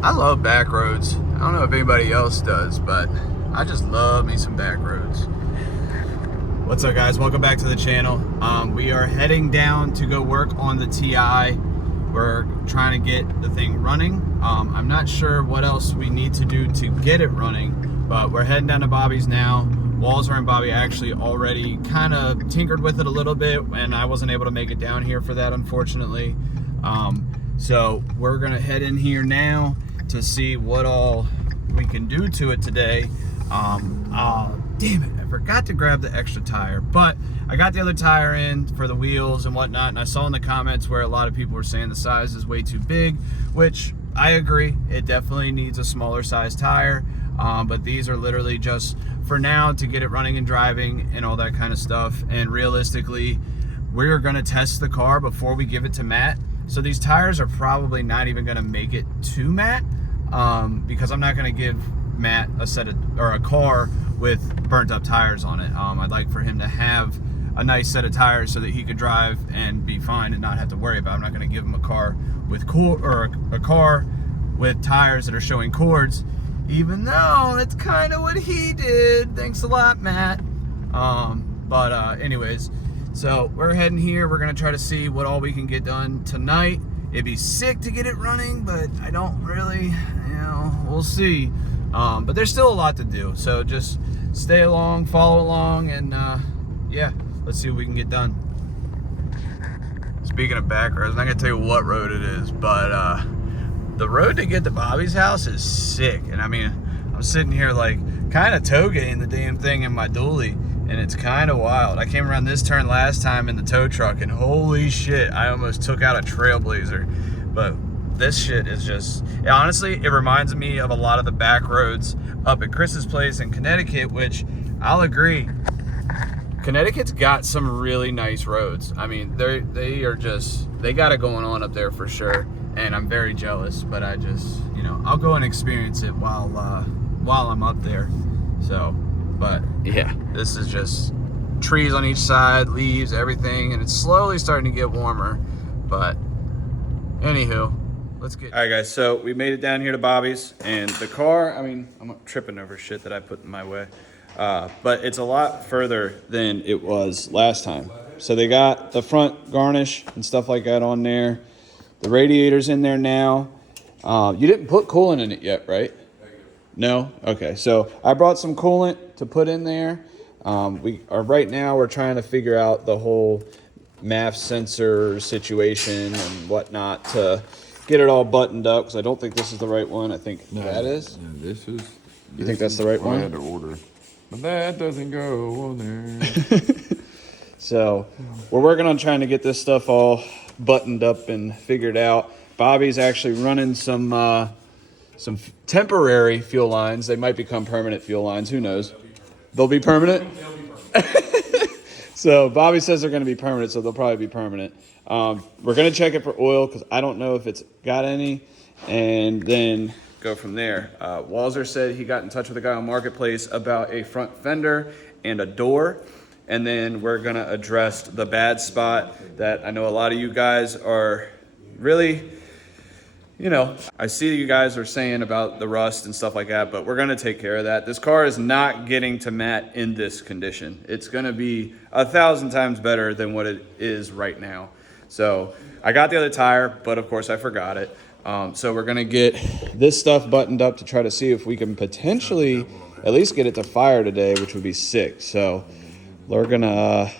I love back roads. I don't know if anybody else does, but I just love me some back roads. What's up, guys? Welcome back to the channel. We are heading down to go work on the TI. We're trying to get the thing running. I'm not sure what else we need to do to get it running, but we're heading down to Bobby's now. Walzer and Bobby actually already kind of tinkered with it a little bit, and I wasn't able to make it down here for that, unfortunately. So we're gonna head in here now to see what all we can do to it today. Damn it, I forgot to grab the extra tire, but I got the other tire in for the wheels and whatnot, and I saw in the comments where a lot of people were saying the size is way too big, which I agree. It definitely needs a smaller size tire, but these are literally just for now to get it running and driving and all that kind of stuff. And realistically, we're gonna test the car before we give it to Matt. So these tires are probably not even gonna make it to Matt, because I'm not gonna give Matt a car with burnt up tires on it. I'd like for him to have a nice set of tires so that he could drive and be fine and not have to worry about it. I'm not gonna give him a car with a car with tires that are showing cords, even though it's kind of what he did. Thanks a lot, Matt. Anyways, so we're heading here. We're gonna try to see what all we can get done tonight. It'd be sick to get it running, but I don't really, we'll see. But there's still a lot to do, so just stay along, follow along, and yeah, let's see what we can get done. Speaking of back roads, I'm not gonna tell you what road it is, but the road to get to Bobby's house is sick. And I mean, I'm sitting here like kind of tow-gating the damn thing in my dually, and it's kind of wild. I came around this turn last time in the tow truck, and holy shit, I almost took out a Trailblazer. But this shit is just, honestly, it reminds me of a lot of the back roads up at Chris's place in Connecticut, which I'll agree, Connecticut's got some really nice roads. I mean, they got it going on up there for sure, and I'm very jealous, but I just, I'll go and experience it while I'm up there. So, but yeah, this is just trees on each side, leaves, everything, and it's slowly starting to get warmer. But anywho, let's get. All right, guys, so we made it down here to Bobby's, and the car, I mean, I'm tripping over shit that I put in my way, but it's a lot further than it was last time. So they got the front garnish and stuff like that on there. The radiator's in there now. You didn't put coolant in it yet, right? No? Okay, so I brought some coolant to put in there. Right now we're trying to figure out the whole MAF sensor situation and whatnot to get it all buttoned up, because I don't think this is the right one. I think that is. Yeah, this is. You think that's the right one? I had to order, but that doesn't go on there. So we're working on trying to get this stuff all buttoned up and figured out. Bobby's actually running some temporary fuel lines. They might become permanent fuel lines. Who knows? They'll be permanent? They'll be permanent. So Bobby says they're going to be permanent, so they'll probably be permanent. We're going to check it for oil, because I don't know if it's got any, and then go from there. Walzer said he got in touch with a guy on Marketplace about a front fender and a door, and then we're going to address the bad spot that I know a lot of you guys are really, I see you guys are saying about the rust and stuff like that, but we're going to take care of that. This car is not getting to Matt in this condition. It's going to be 1,000 times better than what it is right now. So I got the other tire, but of course I forgot it. So we're going to get this stuff buttoned up to try to see if we can potentially at least get it to fire today, which would be sick. So we're going to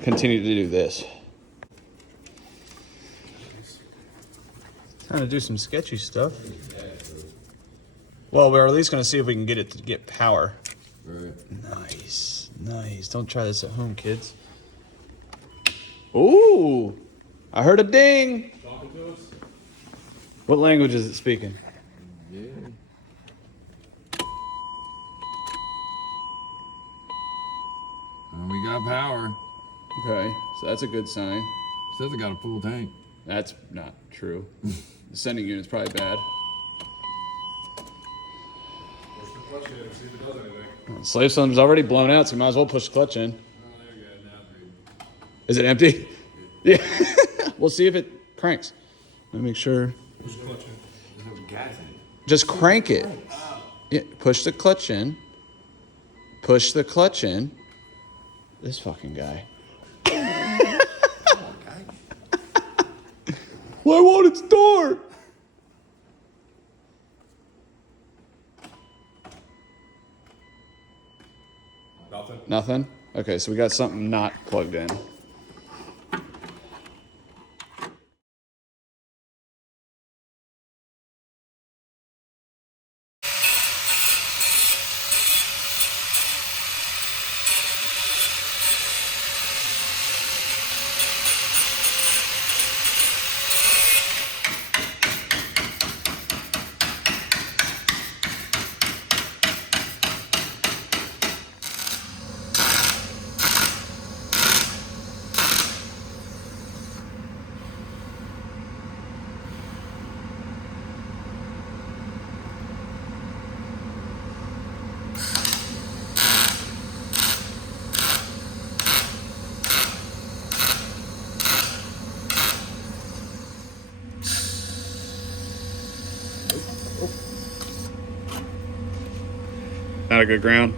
continue to do this. Trying to do some sketchy stuff. Well, we're at least going to see if we can get it to get power. Right. Nice, nice. Don't try this at home, kids. Ooh, I heard a ding. What language is it speaking? Yeah. We got power. Okay, so that's a good sign. Says it got a full tank. That's not true. The sending unit's probably bad. Push the clutch in and see if it does anything. Slave cylinder's already blown out, so you might as well push the clutch in. Oh, there you go. Now it's ready. Is it empty? Yeah. We'll see if it cranks. Let me make sure. Push the clutch in. There's no gas in it. Just crank it. Yeah, push the clutch in. Push the clutch in. This fucking guy. Why won't it start? Nothing. Nothing? Okay, so we got something not plugged in. Not a good ground.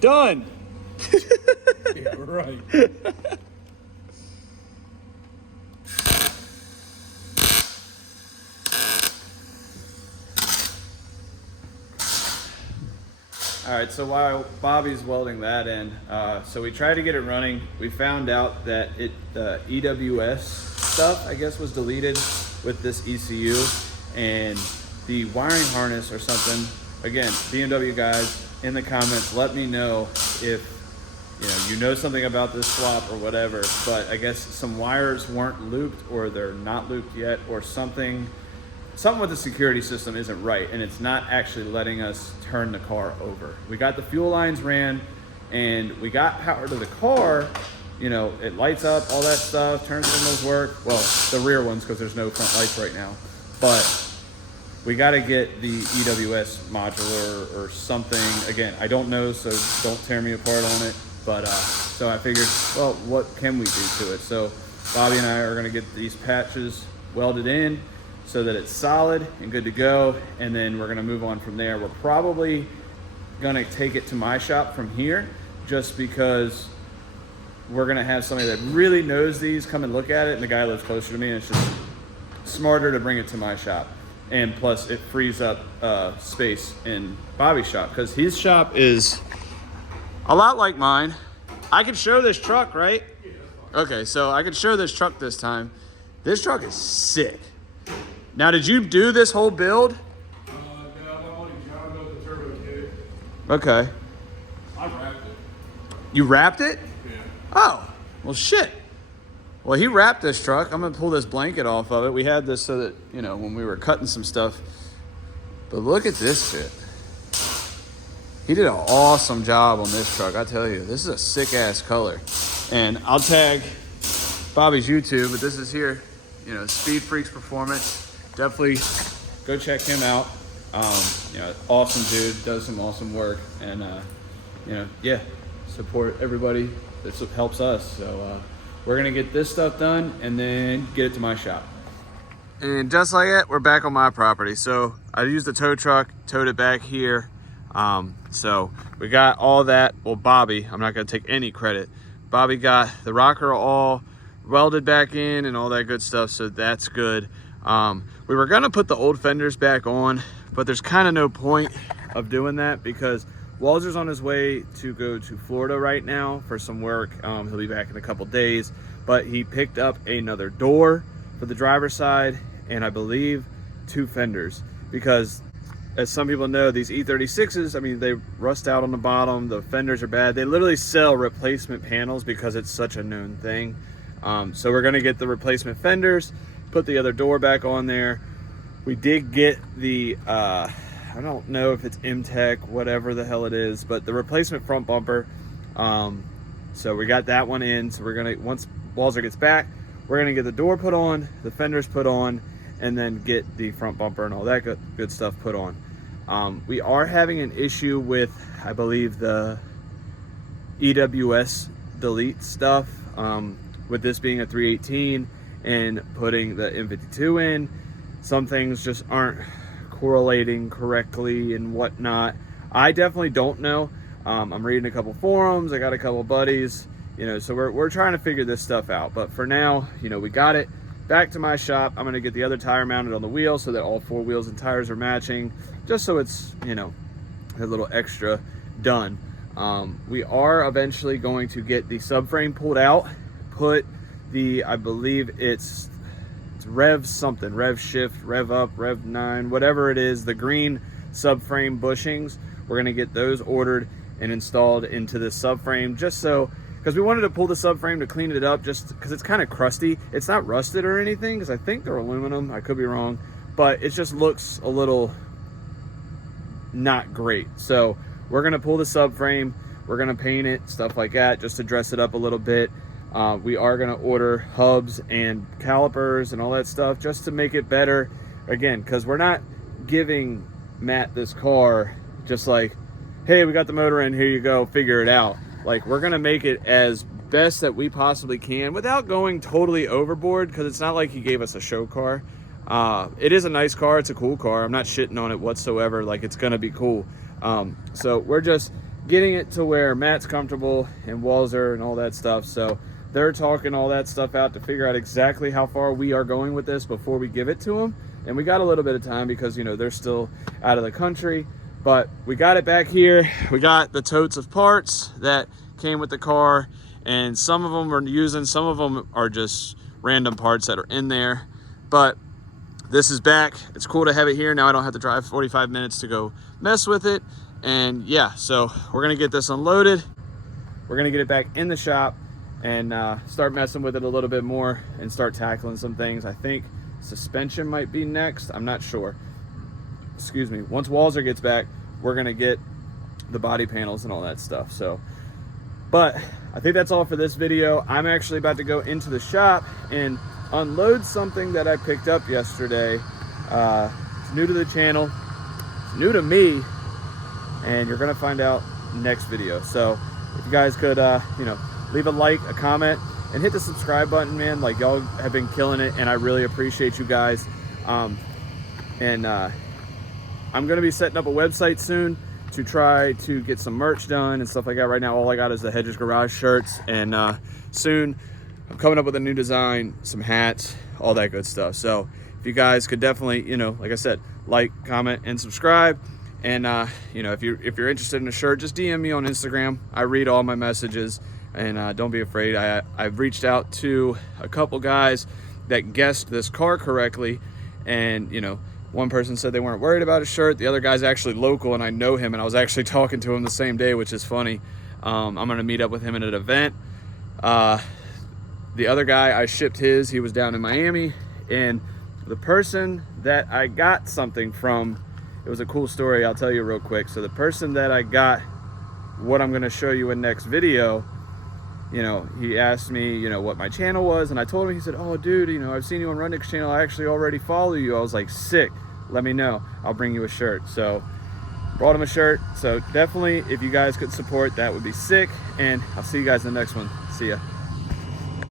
Done. Yeah, right. All right, so while Bobby's welding that in, so we tried to get it running. We found out that the EWS stuff, I guess, was deleted with this ECU, and the wiring harness or something. Again, BMW guys, in the comments, let me know if you know something about this swap or whatever. But I guess some wires weren't looped, or they're not looped yet, or something with the security system isn't right, and it's not actually letting us turn the car over. We got the fuel lines ran, and we got power to the car. You know, it lights up, all that stuff, turn signals work. Well, the rear ones, because there's no front lights right now. But we got to get the EWS modular or something. Again, I don't know, so don't tear me apart on it. But so I figured, well, what can we do to it? So Bobby and I are going to get these patches welded in so that it's solid and good to go, and then we're gonna move on from there. We're probably gonna take it to my shop from here, just because we're gonna have somebody that really knows these come and look at it, and the guy lives closer to me, and it's just smarter to bring it to my shop. And plus it frees up space in Bobby's shop, because his shop is a lot like mine. I could show this truck, right? Okay, so I could show this truck this time. This truck is sick. Now, did you do this whole build? No, my buddy John built the turbo kit. Okay. I wrapped it. You wrapped it? Yeah. Oh, well, shit. Well, he wrapped this truck. I'm going to pull this blanket off of it. We had this so that, you know, when we were cutting some stuff. But look at this shit. He did an awesome job on this truck. I tell you, this is a sick-ass color. And I'll tag Bobby's YouTube, but this is here. You know, Speed Freaks Performance. Definitely go check him out. You know, awesome dude, does some awesome work, and you know, yeah, support everybody that helps us. So we're gonna get this stuff done and then get it to my shop. And just like that, we're back on my property. So I used the tow truck, towed it back here. So we got all that. Well, Bobby, I'm not gonna take any credit. Bobby got the rocker all welded back in and all that good stuff, so that's good. We were gonna put the old fenders back on, but there's kind of no point of doing that because Walter's on his way to go to Florida right now for some work. He'll be back in a couple days, but he picked up another door for the driver's side and I believe 2 fenders, because as some people know, these e36s, I mean, they rust out on the bottom, the fenders are bad. They literally sell replacement panels because it's such a known thing. So we're gonna get the replacement fenders, put the other door back on there. We did get the I don't know if it's MTech, whatever the hell it is, but the replacement front bumper. So we got that one in. So we're gonna, once Walzer gets back, we're gonna get the door put on, the fenders put on, and then get the front bumper and all that good stuff put on. We are having an issue with, I believe, the EWS delete stuff, with this being a 318 and putting the M52 in. Some things just aren't correlating correctly and whatnot. I definitely don't know. I'm reading a couple forums, I got a couple buddies, you know, so we're trying to figure this stuff out. But for now, you know, we got it back to my shop. I'm gonna get the other tire mounted on the wheel so that all 4 wheels and tires are matching, just so it's, you know, a little extra done. We are eventually going to get the subframe pulled out, put the, I believe it's Rev something, Rev Shift, Rev Up, Rev 9, whatever it is, the green subframe bushings. We're gonna get those ordered and installed into the subframe, just so, because we wanted to pull the subframe to clean it up, just because it's kind of crusty. It's not rusted or anything, because I think they're aluminum, I could be wrong, but it just looks a little not great. So we're gonna pull the subframe, we're gonna paint it, stuff like that, just to dress it up a little bit. We are gonna order hubs and calipers and all that stuff just to make it better. Again, because we're not giving Matt this car just like, hey, we got the motor in, here you go, figure it out. Like, we're gonna make it as best that we possibly can without going totally overboard, because it's not like he gave us a show car. It is a nice car, it's a cool car, I'm not shitting on it whatsoever, like, it's gonna be cool. So we're just getting it to where Matt's comfortable and Walzer and all that stuff. So they're talking all that stuff out to figure out exactly how far we are going with this before we give it to them. And we got a little bit of time because, you know, they're still out of the country, but we got it back here. We got the totes of parts that came with the car, and some of them we're using, some of them are just random parts that are in there. But this is back. It's cool to have it here. Now I don't have to drive 45 minutes to go mess with it. And yeah, so we're gonna get this unloaded. We're gonna get it back in the shop and start messing with it a little bit more and start tackling some things. I think suspension might be next, I'm not sure. Excuse me. Once Walzer gets back, we're gonna get the body panels and all that stuff. So, but I think that's all for this video. I'm actually about to go into the shop and unload something that I picked up yesterday. It's new to the channel, it's new to me, and you're gonna find out next video. So if you guys could, you know, leave a like, a comment, and hit the subscribe button, man. Like, y'all have been killing it, and I really appreciate you guys. I'm gonna be setting up a website soon to try to get some merch done and stuff like that. Right now, all I got is the Hedges Garage shirts, and soon I'm coming up with a new design, some hats, all that good stuff. So if you guys could definitely, you know, like I said, like, comment, and subscribe. And you know, if you're interested in a shirt, just DM me on Instagram. I read all my messages, and don't be afraid. I've reached out to a couple guys that guessed this car correctly, and you know, one person said they weren't worried about a shirt. The other guy's actually local, and I know him, and I was actually talking to him the same day, which is funny. I'm gonna meet up with him at an event. The other guy, I shipped his, he was down in Miami, and the person that I got something from, it was a cool story, I'll tell you real quick. So the person that I got what I'm gonna show you in next video, you know, he asked me, you know, what my channel was, and I told him. He said, oh dude, you know, I've seen you on Rundick's channel, I actually already follow you. I was like, sick, let me know, I'll bring you a shirt. So brought him a shirt. So definitely, if you guys could support, that would be sick. And I'll see you guys in the next one. See ya.